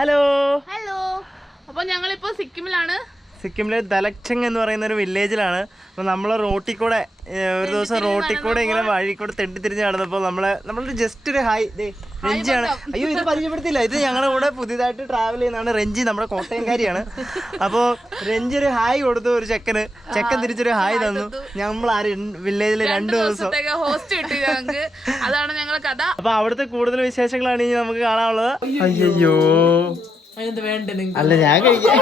Hello hello. അപ്പോൾ ഞങ്ങളിപ്പോൾ സിക്കിമിലെ ദലക്ഷങ് എന്ന് പറയുന്ന ഒരു വില്ലേജിലാണ്. അപ്പോൾ നമ്മൾ റോട്ടിൽ കൂടെ ഒരു ദിവസം റോട്ടിൽ കൂടെ ഇങ്ങനെ വഴി കൂടെ തെണ്ടിത്തിരിഞ്ഞ് നടന്നപ്പോൾ നമ്മളൊരു ജസ്റ്റ് ഒരു ഹായ് രഞ്ജിയാണ്. അയ്യോ, ഇത് പരിചയപ്പെടുത്തില്ല. ഇത് ഞങ്ങളുടെ കൂടെ പുതിയതായിട്ട് ട്രാവൽ ചെയ്യുന്നതാണ് രഞ്ജി, നമ്മുടെ കോട്ടയംകാരിയാണ്. അപ്പോൾ രഞ്ജി ഒരു ഹായ് കൊടുത്തു ഒരു ചെക്കൻ തിരിച്ചൊരു ഹായ് തന്നു. നമ്മൾ ആ വില്ലേജിൽ 2 ദിവസം ഹോസ്റ്റ് കിട്ടി ഞങ്ങൾക്ക്. അതാണ് ഞങ്ങളുടെ കഥ. അപ്പോൾ അവിടുത്തെ കൂടുതൽ വിശേഷങ്ങളാണ് ഇനി നമുക്ക് കാണാനുള്ളത്. അയ്യോ അല്ല, ഞാൻ കഴിക്കാം.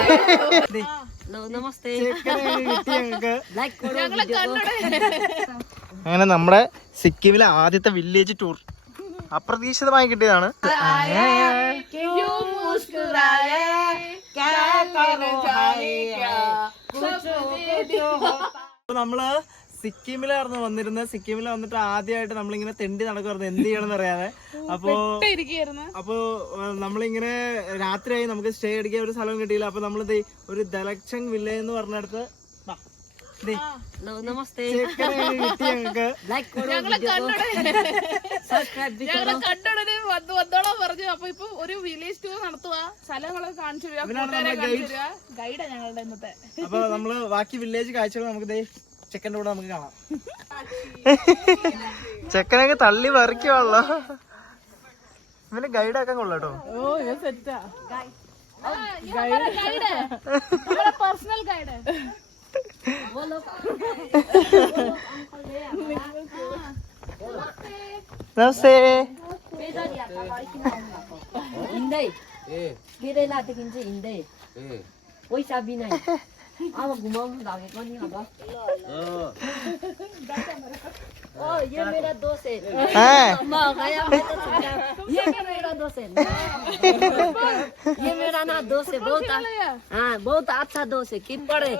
അങ്ങനെ നമ്മുടെ സിക്കിമിലെ ആദ്യത്തെ വില്ലേജ് ടൂർ അപ്രതീക്ഷിതമായി കിട്ടിയതാണ്. നമ്മള് സിക്കിമിലായിരുന്നു വന്നിരുന്നത്. സിക്കിമിൽ വന്നിട്ട് ആദ്യമായിട്ട് നമ്മളിങ്ങനെ തെണ്ടി നടക്കുമായിരുന്നു, എന്ത് ചെയ്യണമെന്ന് അറിയാതെ. അപ്പോ നമ്മളിങ്ങനെ രാത്രിയായി, നമുക്ക് സ്റ്റേ അടിക്കാൻ ഒരു സ്ഥലം കിട്ടിയില്ല. അപ്പൊ നമ്മളിത് ഒരു ദലക്ഷങ് വില്ലേജ് എന്ന് പറഞ്ഞിടത്ത് പറഞ്ഞു. അപ്പൊ ഇപ്പൊ ഒരു വില്ലേജ് ടൂർ നടത്തുക, സ്ഥലങ്ങളൊക്കെ കാണിച്ചു ഗൈഡാ ഞങ്ങളുടെ ഇന്നത്തെ. അപ്പൊ നമ്മള് ബാക്കി വില്ലേജ് കാഴ്ചകൾ നമുക്ക് ചെക്കൻ്റെ കൂടെ നമുക്ക് കാണാം. ചെക്കനൊക്കെ തള്ളി പറിക്കുവാണല്ലോ. ഇവന് ഗൈഡാക്കാൻ കൊള്ളാട്ടോ. Personal guide. നമസ്തേ. Ama gumam lagi ko niya ba? Oh, ye mera dost hai. Ma kaya main to chunda. Ye mera dost hai. Ye mera na dost hai, bahut हाँ बहुत अच्छा दोस्त है. किन पड़े?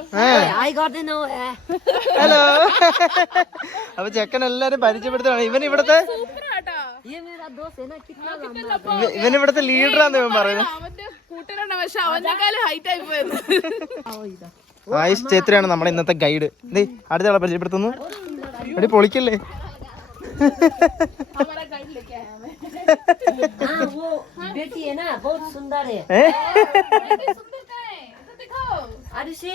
आई garden हो है. ഹലോ. അപ്പൊ ചെക്കൻ എല്ലാരും പരിചയപ്പെടുത്താണ്. ഇവൻ ഇവിടുത്തെ ये मेरा दोस्त है ना, कितना लंबा. ഇവൻ ഇവിടുത്തെ ലീഡറാന്ന് ഇവൻ പറയുന്നത്. അവന്റെ കൂട്ടുകാരാണ്, പക്ഷെ അവനെക്കാളും ഹൈറ്റ് ആയി പോയത്. ആയുഷ് ചേത്രയാണ് നമ്മുടെ ഇന്നത്തെ ഗൈഡ്. അടുത്ത ആളെ പരിചയപ്പെടുത്തുന്നു. അടി പൊളിക്കല്ലേ. हाँ वो बेटी है ना, बहुत सुंदर है. अरे से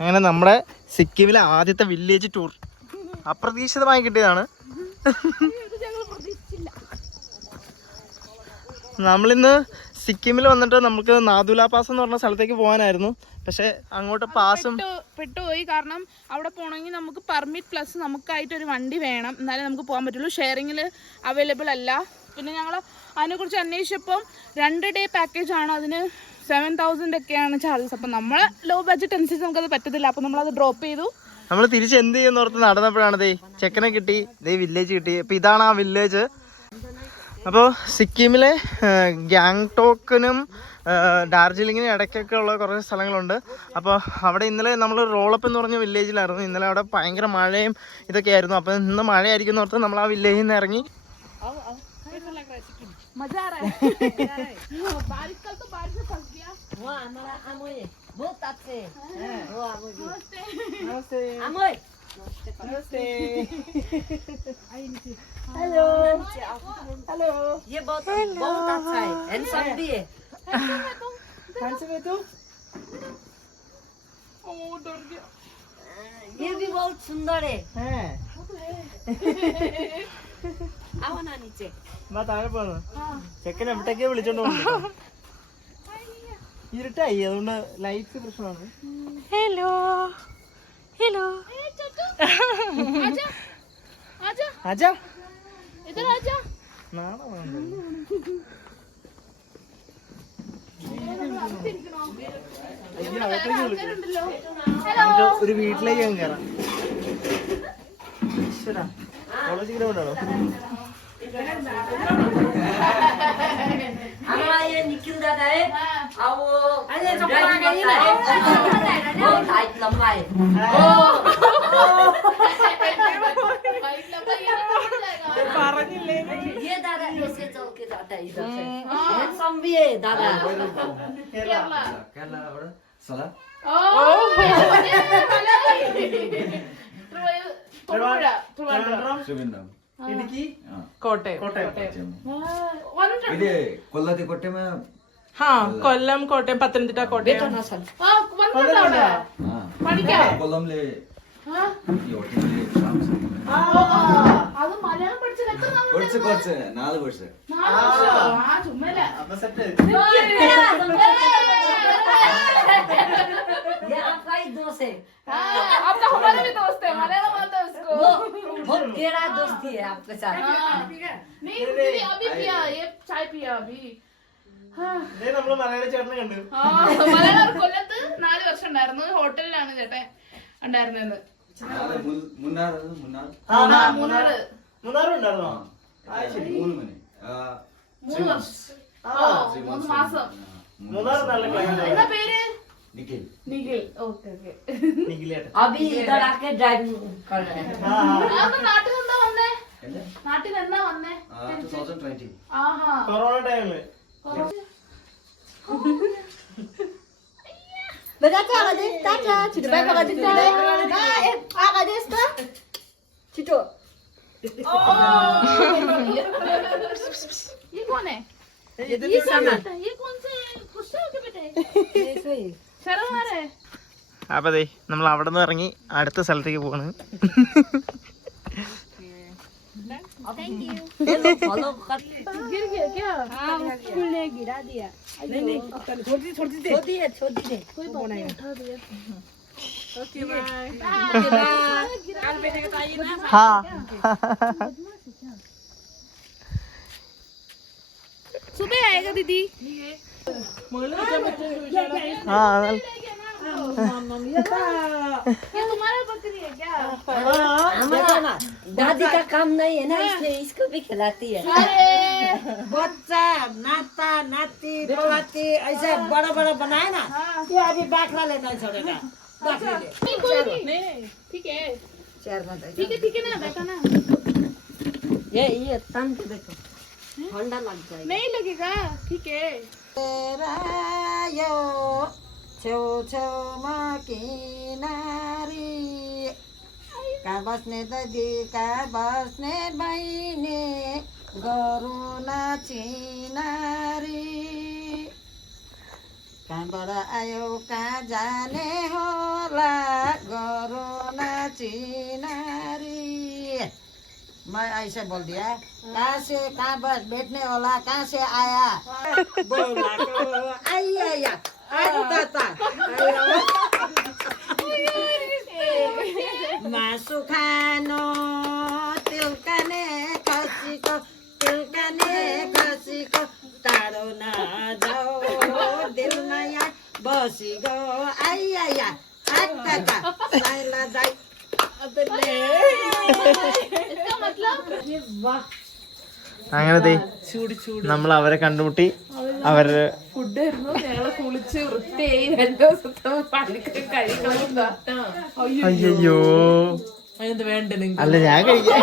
അങ്ങനെ നമ്മുടെ സിക്കിമിലെ ആദ്യത്തെ വില്ലേജ് ടൂർ അപ്രതീക്ഷിതമായി കിട്ടിയതാണ്. നമ്മളിന്ന് സിക്കിമിൽ വന്നിട്ട് നമുക്ക് നാദുല പാസ് എന്ന് പറഞ്ഞ സ്ഥലത്തേക്ക് പോകാനായിരുന്നു. പക്ഷെ അങ്ങോട്ട് പാസും പെട്ടുപോയി. കാരണം അവിടെ പോകണമെങ്കിൽ നമുക്ക് പെർമിറ്റ് പ്ലസ് നമുക്കായിട്ട് ഒരു വണ്ടി വേണം, എന്നാലേ നമുക്ക് പോകാൻ പറ്റുള്ളൂ. ഷെയറിങ്ങിൽ അവൈലബിൾ അല്ല. പിന്നെ ഞങ്ങൾ അതിനെക്കുറിച്ച് അന്വേഷിച്ചപ്പം 2 ഡേ പാക്കേജാണ്. അതിന് 7,000 ഒക്കെയാണ് ചാർജസ്. അപ്പം നമ്മൾ ലോ ബഡ്ജറ്റ് അനുസരിച്ച് നമുക്കത് പറ്റത്തില്ല. അപ്പം നമ്മളത് ഡ്രോപ്പ് ചെയ്തു. നമ്മൾ തിരിച്ച് എന്ത് ചെയ്യുന്ന ഓർത്ത് നടന്നപ്പോഴാണ് ചെക്കനെ കിട്ടി, വില്ലേജ് കിട്ടി. അപ്പം ഇതാണ് ആ വില്ലേജ്. അപ്പോൾ സിക്കിമിലെ ഗാങ്ടോക്കിനും ഡാർജിലിങ്ങിനും ഇടയ്ക്കൊക്കെ ഉള്ള കുറേ സ്ഥലങ്ങളുണ്ട്. അപ്പോൾ അവിടെ ഇന്നലെ നമ്മൾ റോളപ്പ് എന്ന് പറഞ്ഞ വില്ലേജിലായിരുന്നു. ഇന്നലെ അവിടെ ഭയങ്കര മഴയും ഇതൊക്കെ ആയിരുന്നു. അപ്പോൾ ഇന്ന് മഴയായിരിക്കും എന്ന് ഓർത്ത് നമ്മൾ ആ വില്ലേജിൽ നിന്ന് ഇറങ്ങി. Hello hello. ये बहुत अच्छा है. हैंडसम भी है. हैंडसम है तू. ये भी बहुत सुंदर है. आओ ना नीचे. താഴെ പോന്നു. ചെക്കൻ എവിടേക്കോ വിളിച്ചോണ്ട് പോകുന്നു. ഇരുട്ടായി, അതുകൊണ്ട് ലൈറ്റ് പ്രശ്നമാണ്. Hello hello. ആജാ इधर आजा. ഒരു വീട്ടിലേക്ക് അങ്ങ് കയറാം. കോളേജ് ഗ്രൗണ്ടാണോ? हमारा ये निखिल दादा है. वो बहुत हाइट लंबा है. ये दादा ऐसे चल के जाता है इधर से. हैंडसम भी है दादा. Kerala. Salah? Trivandrum. Trivandrum. Idukki Kottayam വന്നിട്ടുണ്ട് ഇത് കൊല്ലത്തെ കൊട്ടമ ഹാ കൊല്ലം കോട്ടയം പത്തനംതിട്ട കോട്ടയം വന്നിട്ടുണ്ട് അവിടെ പഠിക്കാം കൊല്ലംലെ ആ? ഈ ഹോട്ടലിലെ താമസം അത് മലയാളം പഠിച്ചത് എത്ര നാൾ കുറച്ച് കുറച്ച് 4 വർഷം 4 വർഷം ആ ചുമ്മല അപ്പൊ സെറ്റ് ये आपका ही दोस्त है आपका हमारा भी दोस्त है मलयालम आता है उसको वो गहरा दोस्ती है आपके साथ नहीं दीदी अभी पिया ये चाय पिया अभी हाँ ഇതേ നമ്മള് മലയാളി ചേട്ടനെ കണ്ടു മലയാളം കൊല്ലത്ത് 4 വർഷം ഉണ്ടായിരുന്നു ഹോട്ടലിലാണ് ചേട്ടൻ ഉണ്ടായിരുന്നത് മുന്നാർ മൂന്നാറ് മൂന്നാറും ഉണ്ടായിരുന്നോ ശരി 3 മണി 3 വർഷം ഓ 3 മാസം മൂന്നാർ നല്ല ക്ലൈമറ്റ് എന്താ പേര് നിഖിൽ നിഖിൽ ഓക്കെ ഓക്കെ നിഖിലേട്ടൻ अभी इधर आके ड्राइविंग कर रहे हैं അപ്പൊ നാട്ടിൽ എന്താ വന്നേ നാട്ടിൽ എന്നാ വന്നേ 2020 ആഹാ കൊറോണ ടൈമില് Berapa aja? Tata, sudah berapa aja? Nah, apa aja sekarang? Citu. ये कौन है ये sama. ये कौन से गुस्सा हो के बेटे Eso es. शर्म आ रहा है അപ്പൊ ദേ നമ്മൾ അവിടെ നിന്ന് ഇറങ്ങി അടുത്ത സ്ഥലത്തേക്ക് പോവാണ് Follow कर. गिर गया क्या हाँ, फूल ने गिरा दिया. नहीं, छोटी है, छोटी है. कोई बात नहीं. उठा दिया ഓക്കെ ബൈ ഹാ सुबह आएगा दीदी ആ ये तुम्हारा बकरी है क्या हमारा दादी का काम नहीं है ना, इसलिए इसको भी खिलाती है. बच्चा नाता नाती पोती ऐसे बड़ा बड़ा बनाए ना ये अभी बाखरा लेना छोड़ेगा नहीं कोई नहीं ठीक है ठीक है ना बेटा ना ये तन के देखो, ठंडा लग जाएगा. नहीं लगेगा ठीक है रायो छेउ छेउमा किनारी का बस्ने ददी का बस्ने बहिनी गरु चिनारी कहाँबाट आयो कहाँ जाने होला गरु चिनारी मैं ऐसे बोल दिया कहाँ से कहाँ पर बैठने वाला कहाँ से आया बोला आइया मासु खानु तिलकाने खसीको टाढो नजाऊ दिलमा यहाँ बसिगो आइया आइला जाई इसका मतलब അങ്ങനെ ദേ നമ്മൾ അവരെ കണ്ടുമുട്ടി അവര് ഫുഡ് ആയിരുന്നു ഞങ്ങള് കുളിച്ച് വൃത്തിയായി 2 ദിവസത്തെ പള്ളിക്ക് കഴിക്കണം അയ്യോ അതിനെന്ത് വേണ്ട നിങ്ങൾക്ക് അല്ല ഞാൻ കഴിക്കാം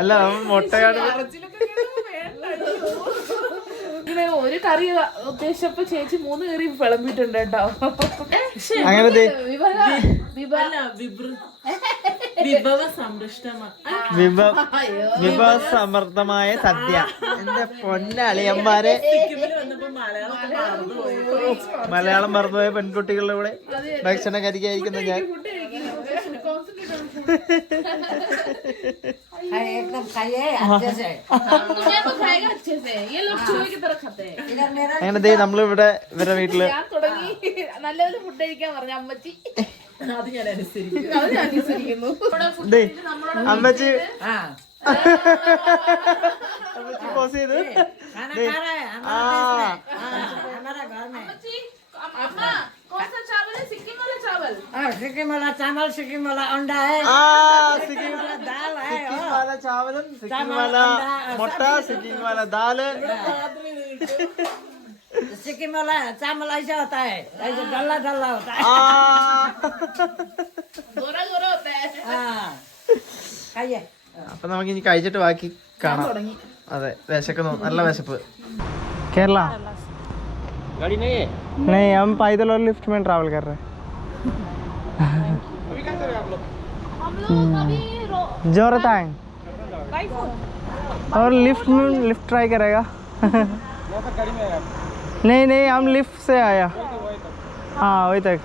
അല്ല മുട്ടയാണ് ഇങ്ങനെ ഒരു കറി ഉദ്ദേശിച്ചപ്പോ ചേച്ചി 3 കറി വിളമ്പിട്ടുണ്ട് കേട്ടോ അങ്ങനെ ദേ വിഭവ സമ്പുഷ്ടമായ വിഭവസമൃദ്ധമായ സദ്യ എന്റെ പൊന്നളിയന്മാരെ മലയാളം മറന്നുപോയ പെൺകുട്ടികളുടെ കൂടെ ഭക്ഷണം കരിക്കായിരിക്കുന്ന ഞാൻ एकदम खाइए अच्छे से इधर मेरा അങ്ങനെ ദേ നമ്മളിവിടെ ഇവരുടെ വീട്ടില് ഞാൻ തുടങ്ങി നല്ലൊരു ഫുഡ് കഴിക്കാൻ പറഞ്ഞു അമ്മച്ചി അത് ഞാൻ അനുസരിക്കും അത് ഞാൻ അനുസരിക്കുന്നു ദേ അമ്മച്ചി हाँ അമ്മച്ചി പോസ് ചെയ്ത് खाना ദേ, खा रहा है ആ हमारा घर में अम्मा कौन सा चावल है सिक्किम वाला चावल सिक्किम वाला चावल सिक्किम वाला अंडा है ആ സിക്കിം दाल है സിക്കിം വാല ചാവലും സിക്കിം വാല മുട്ട സിക്കിം വാല ദാല് सिक्किम वाला चावल ऐसा होता है ऐसे डल्ला डल्ला होता है ആ गोरा गोरा होता है हाँ खाइए അപ്പൊ നമുക്ക് ഇനി കഴിച്ചിട്ട് ബാക്കി കാണാം അതെ വിശക്കുന്നു നല്ല വിശപ്പ് കേരള गाड़ी नहीं है नहीं हम पैदल और लिफ्ट में ट्रैवल कर रहे हैं हम लोग अभी जोरत आए और लिफ्ट में लिफ्ट ट्राई करेगा नहीं नहीं हम लिफ्ट से आया हाँ वही तक